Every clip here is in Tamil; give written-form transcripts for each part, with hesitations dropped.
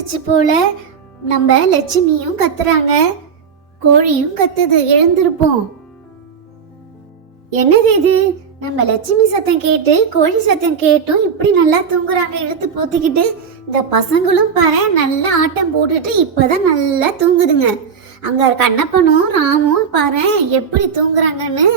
விடிஞ்சிருச்சு போல. நம்ம லட்சுமியும் கத்துறாங்க, கோழியும் கத்துது. எழுந்திருப்போம். என்னது இது? நம்ம லட்சுமி சத்தம் கேட்டு கோழி சத்தம் கேட்டும் இப்படி நல்லா தூங்குறாங்க இழுத்து போத்திக்கிட்டு. இந்த பசங்களும் பாரு நல்லா ஆட்டம் போட்டுட்டு இப்பதான் நல்லா தூங்குதுங்க. அங்க கண்ணப்பனும் ராமும் பாரு எப்படி தூங்குறாங்கன்னு.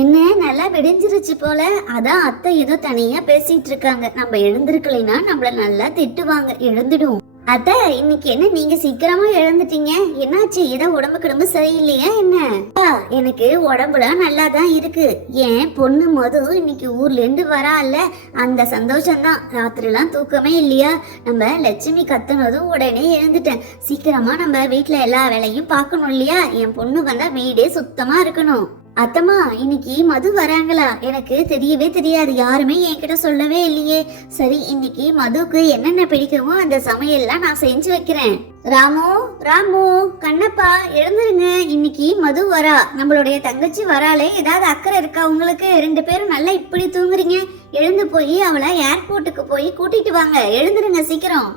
என்ன நல்லா விடிஞ்சிருச்சு போல. அதான் அத்தை ஏதோ தனியா பேசிட்டு இருக்காங்க. நம்ம எழுந்திருக்கலைன்னா நம்மள நல்லா திட்டுவாங்க. எழுந்துடும். அத்தை இன்னைக்கு என்ன நீங்க சீக்கிரமா எழுந்துட்டீங்க? என்னாச்சு? ஏதோ உடம்பு சரியில்லையா என்ன? எனக்கு உடம்புலாம் நல்லா தான் இருக்கு. ஏன் பொண்ணு மது இன்னைக்கு ஊர்ல இருந்து வரால, அந்த சந்தோஷம்தான். ராத்திரிலாம் தூக்கமே இல்லையா? நம்ம லட்சுமி கத்துனதும் உடனே எழுந்துட்டேன். சீக்கிரமா நம்ம வீட்டுல எல்லா வேலையும் பார்க்கணும் இல்லையா? என் பொண்ணு வந்தா வீடே சுத்தமா இருக்கணும். அத்தம்மா இன்னைக்கு மது வராங்களா? எனக்கு தெரியவே தெரியாது. யாருமே என்கிட்ட சொல்லவே இல்லையே. சரி, இன்னைக்கு மதுக்கு என்னென்ன பிடிக்குமோ அந்த சமையல்லாம் நான் செஞ்சு வைக்கிறேன். ராமு, ராமு, கண்ணப்பா எழுந்துருங்க. இன்னைக்கு மது வரா, நம்மளுடைய தங்கச்சி வராலே. ஏதாவது அக்கறை இருக்கா உங்களுக்கு? 2 பேரும் நல்லா இப்படி தூங்குறீங்க. எழுந்து போய் அவளை ஏர்போர்ட்டுக்கு போய் கூட்டிட்டு வாங்க. எழுந்துருங்க சீக்கிரம்.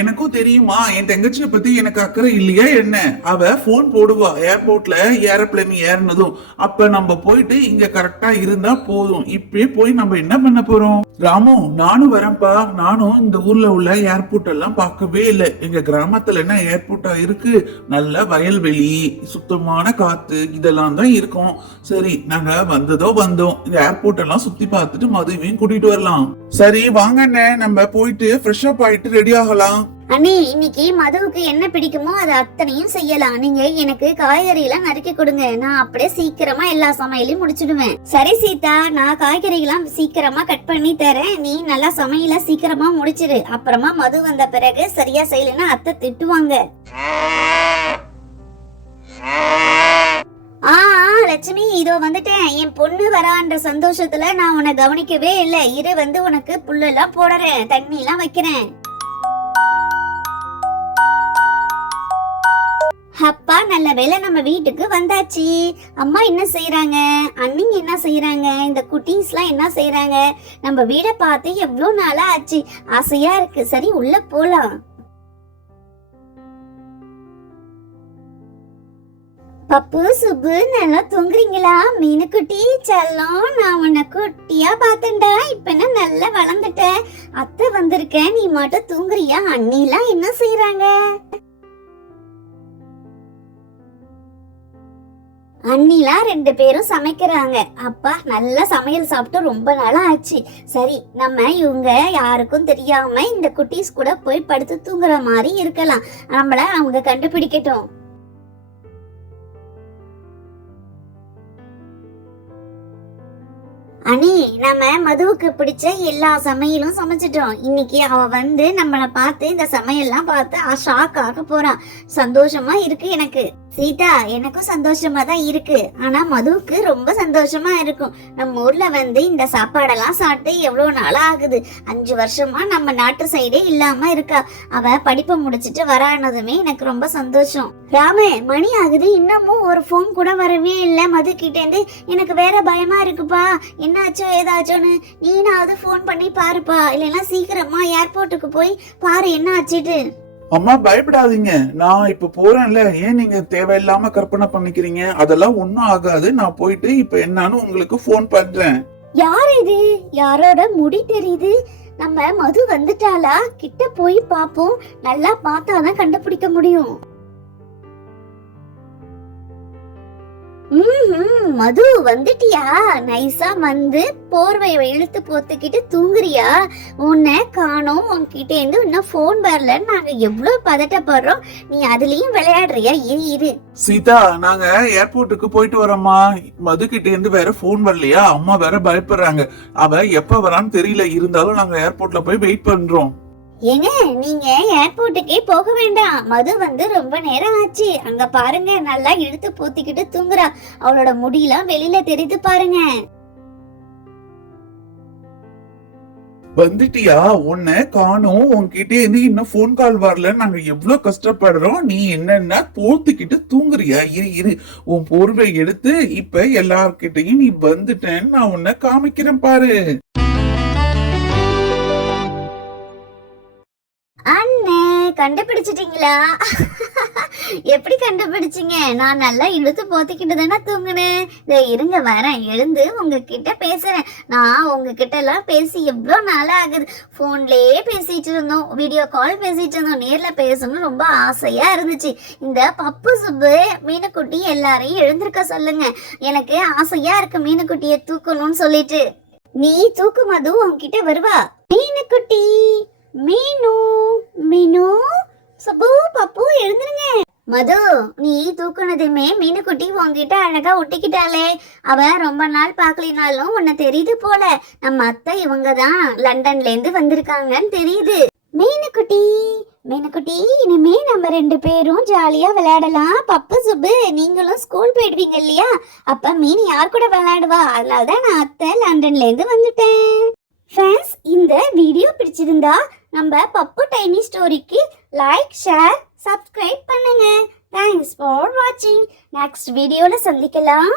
எனக்கும் தெரியுமா, என் தங்கச்சியை பத்தி எனக்கு அக்கறை இல்லையா என்ன? அவ போன் போடுவா ஏர்போர்ட்ல ஏரோப்ளேன் ஏறினதும். அப்ப நம்ம போயிட்டு இங்க கரெக்டா இருந்தா போதும். இப்பயே போய் நம்ம என்ன பண்ண போறோம்? ராமு, நானும் வரேன்ப்பா. நானும் இந்த ஊர்ல உள்ள ஏர்போர்ட் எல்லாம் பார்க்கவே இல்லை. எங்க கிராமத்துல என்ன ஏர்போர்ட்டா இருக்கு? நல்ல வயல்வெளி, சுத்தமான காத்து, இதெல்லாம் தான் இருக்கும். சரி, நாங்க வந்தோம். இந்த ஏர்போர்ட் எல்லாம் சுத்தி பார்த்துட்டு மதுவையும் கூட்டிட்டு வரலாம். சரி வாங்க அண்ணே, நம்ம போயிட்டு ஃப்ரெஷ் அப் ஆயிட்டு ரெடி ஆகலாம். அண்ணே, இன்னைக்கு மதுவுக்கு என்ன பிடிக்குமோ அதை அத்தனையும் செய்யலாம். நீங்க எனக்கு காய்கறி எல்லாம் நறுக்கி கொடுங்க. நான் அப்படியே சீக்கிரமா எல்லா சமையலையும் முடிச்சிடுவேன். சரி சீதா, நான் காய்கறிகளாம் சீக்கிரமா கட் பண்ணி தரேன். நீ நல்லா சமையல சீக்கிரமா முடிச்சிரு. அப்புறமா மது வந்த பிறகு சரியா செய்யலன்னா அத்தை திட்டுவாங்க. லட்சுமி, இதோ வந்துட்டேன். என் பொண்ணு வரான்ற சந்தோஷத்துல நான் உன்னை கவனிக்கவே இல்லை. இரு வந்து உனக்கு புல்லெல்லாம் போடுறேன், தண்ணி எல்லாம் வைக்கிறேன். அப்பா நல்ல வேளை நம்ம வீட்டுக்கு வந்தாச்சு. அம்மா என்ன செய்யறாங்க? அண்ணிங்க என்ன செய்யறாங்க? இந்த குட்டீஸ் எல்லாம் என்ன செய்யறாங்க? நம்ம வீட பார்த்து எவ்வளவு நாளா ஆச்சு. ஆசையா இருக்கு. சரி உள்ள போலாம். பப்பு, சுப்பு நல்லா தூங்குறீங்களா? மீனுக்குட்டி செல்லம், நான் உன்னை குட்டியா பாத்தேன்டா. இப்ப என்ன நல்லா வளர்ந்துட்ட. அத்தை வந்திருக்கேன், நீ மட்டும் தூங்குறியா? அண்ணிலாம் என்ன செய்யறாங்க? அண்ணிலாம் 2 பேரும் சமைக்கிறாங்க. அப்பா நல்லா சமையல் சாப்பிட்டு ரொம்ப நாளா ஆச்சு. சரி, நம்ம இவங்க யாருக்கும் தெரியாம இந்த குட்டீஸ் கூட போய் படுத்து தூங்குற மாதிரி இருக்கலாம். நம்மள அவங்க கண்டுபிடிக்கட்டும். அனி, நம்ம மதுவுக்கு பிடிச்ச எல்லா சமையலும் சமைச்சிட்டோம். இன்னைக்கு அவ வந்து நம்மளை பார்த்து இந்த சமையல்லாம் பார்த்து ஷாக் ஆக போறான். சந்தோஷமா இருக்கு எனக்கு. சீதா, எனக்கும் சந்தோஷமா தான் இருக்கு. ஆனா மதுவுக்கு ரொம்ப சந்தோஷமா இருக்கும். நம்ம ஊர்ல வந்து இந்த சாப்பாடெல்லாம் சாப்பிட்டு எவ்வளவு நாளா ஆகுது. 5 வருஷமா நம்ம நாட்டு சைடே இல்லாம இருக்கா. அவ படிப்பை முடிச்சிட்டு வரானதுமே எனக்கு ரொம்ப சந்தோஷம். ராமே, மணி ஆகுது, இன்னமும் ஒரு போன் கூட வரவே இல்லை மது கிட்ட இருந்து. எனக்கு வேற பயமா இருக்குப்பா. என்னாச்சோ ஏதாச்சோன்னு நீனாவது போன் பண்ணி பாருப்பா. இல்லைன்னா சீக்கிரமா ஏர்போர்ட்டுக்கு போய் பாரு என்ன ஆச்சுட்டு. அம்மா பயப்படாதீங்க, நான் இப்ப போறேன்ல. ஏன் நீங்க தேவையில்லாம கற்பனை பண்ணிக்கிறீங்க? அதெல்லாம் ஒண்ணும் ஆகாது. நான் போயிட்டு இப்ப என்னன்னு உங்களுக்கு போன் பண்றேன். யார் இது? யாரோட முடி தெரியுது? நம்ம மது வந்துட்டாளா? கிட்ட போய் பாப்போம். நல்லா பார்த்தாதான் கண்டுபிடிக்க முடியும். மது வந்துட்டியா? நைஸா வந்து போர்வையை இழுத்து போத்துக்கிட்டு தூங்குறியா? உன்னை காணோம். உன்கிட்ட இருந்து இன்னும் போன் வரல. நாங்க எவ்வளவு பதட்டப்படுறோம். நீ அதுலயும் விளையாடுறியா? இரு. சீதா, நாங்க ஏர்போர்ட்டுக்கு போயிட்டு வரோம்மா. மது கிட்ட இருந்து வேற போன் வரலையா? அம்மா வேற பயப்படுறாங்க. அவ எப்ப வரான்னு தெரியல. இருந்தாலும் நாங்க ஏர்போர்ட்ல போய் வெயிட் பண்றோம். ஏங்க, நீங்க ஏர்போர்ட்டுக்கே போக வேண்டாம். மது வந்து ரொம்ப நேரம் ஆச்சு. அங்க பாருங்க, நல்லா இழுத்து போத்திக்கிட்டு தூங்குறா. அவளோட முடியெல்லாம் வெளியில தெரியுது பாருங்க. வந்துட்டியா? உன்னை காணோம். உன்கிட்ட இருந்து இன்னும் போன் கால் வரல. நாங்க எவ்வளவு கஷ்டப்படுறோம். நீ என்னன்னா போத்திக்கிட்டு தூங்குறியா? இரு, உன் போர்வை எடுத்து இப்ப எல்லார்கிட்டையும் நீ வந்துட்டேன்னு நான் உன்னை காமிக்கிறேன் பாரு. அண்ணே, கண்டுபிடிச்சிட்டீங்களா? எப்படி கண்டுபிடிச்சீங்க? நான் நல்லா இழுத்து போத்திக்கிட்டு தானே தூங்குனேன். இதை இருங்க வரேன், எழுந்து உங்ககிட்ட பேசுறேன். நான் உங்ககிட்ட எல்லாம் பேசி எவ்வளோ நாளா ஆகுது. போன்லயே பேசிட்டு இருந்தோம், வீடியோ கால் பேசிட்டு இருந்தோம். நேர்ல பேசணும்னு ரொம்ப ஆசையா இருந்துச்சு. இந்த பப்பு சுப்பு மீனுக்குட்டி எல்லாரையும் எழுந்திருக்க சொல்லுங்க. எனக்கு ஆசையா இருக்கு மீனுக்குட்டியை தூக்கணும்னு சொல்லிட்டு. நீ தூக்கு மது, உன்கிட்ட வருவா. மீனுக்குட்டி, மீனு மீனு, சுப்பு பப்பு எழுந்துருங்க. மது, நீ தூக்குனதுமே மீனுக்குட்டி உன்கிட்ட அழகா ஒட்டிக்கிட்டாளே. அவ ரொம்ப நாள் பார்க்கலினாலும் உன்னை தெரியுது போல. நம்ம அத்தை இவங்க தான் லண்டன்ல இருந்து வந்திருக்காங்கன்னு தெரியுது. மீனுக்குட்டி, மீனுக்குட்டி, இனிமே நம்ம 2 பேரும் ஜாலியா விளையாடலாம். பப்பு சுப்பு நீங்களும் ஸ்கூல் போயிடுவீங்க இல்லையா? அப்ப மீன் யார் கூட விளையாடுவா? அதனாலதான் நான் அத்தை லண்டன்ல இருந்து வந்துட்டேன். ஃப்ரெண்ட்ஸ், இந்த வீடியோ பிடிச்சிருந்தா நம்ம பப்பு டைனி ஸ்டோரிக்கு லைக், ஷேர், சப்ஸ்கிரைப் பண்ணுங்க. தேங்க்ஸ் ஃபார் வாட்சிங். நெக்ஸ்ட் வீடியோல சந்திக்கலாம்.